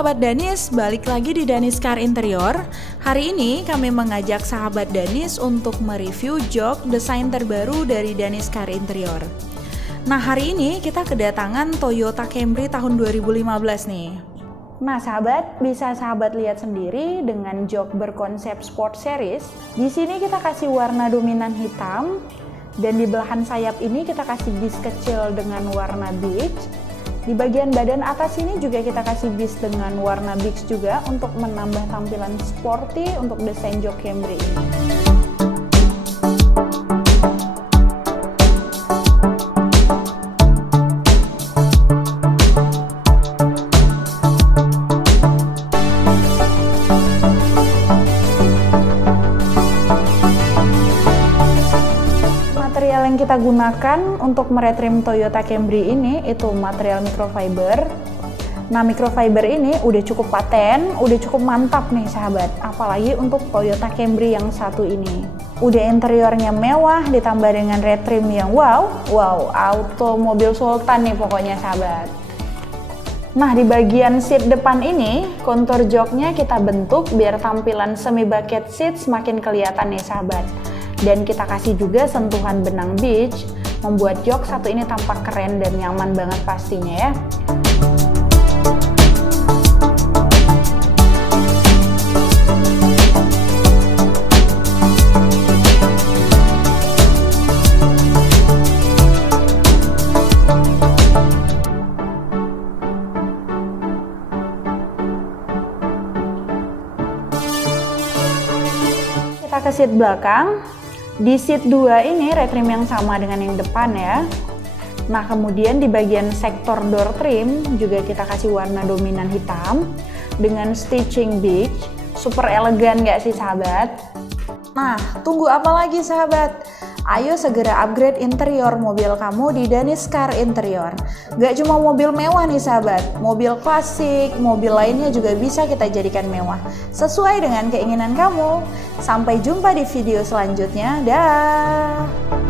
sahabat Danis, balik lagi di Danis Car Interior. Hari ini kami mengajak sahabat Danis untuk mereview jok desain terbaru dari Danis Car Interior. Nah, hari ini kita kedatangan Toyota Camry tahun 2015 nih. Nah sahabat, bisa sahabat lihat sendiri dengan jok berkonsep Sport Series. Di sini kita kasih warna dominan hitam, dan di belahan sayap ini kita kasih bis kecil dengan warna beige. Di bagian badan atas ini juga kita kasih bis dengan warna beige juga untuk menambah tampilan sporty untuk desain jok Camry ini. Material yang kita gunakan untuk meretrim Toyota Camry ini itu material microfiber. Nah, microfiber ini udah cukup paten, udah cukup mantap nih sahabat, apalagi untuk Toyota Camry yang satu ini. Udah interiornya mewah ditambah dengan retrim yang wow, auto mobil sultan nih pokoknya sahabat. Nah, di bagian seat depan ini, kontur joknya kita bentuk biar tampilan semi bucket seat semakin kelihatan nih sahabat. Dan kita kasih juga sentuhan benang beige, membuat jok satu ini tampak keren dan nyaman banget pastinya ya. Kita ke seat belakang. Di seat 2 ini retrim yang sama dengan yang depan ya. Nah, kemudian di bagian sektor door trim juga kita kasih warna dominan hitam dengan stitching beige. Super elegan gak sih sahabat? Nah, tunggu apa lagi sahabat? Ayo segera upgrade interior mobil kamu di Danis Car Interior. Gak cuma mobil mewah nih sahabat, mobil klasik, mobil lainnya juga bisa kita jadikan mewah sesuai dengan keinginan kamu. Sampai jumpa di video selanjutnya. Dah.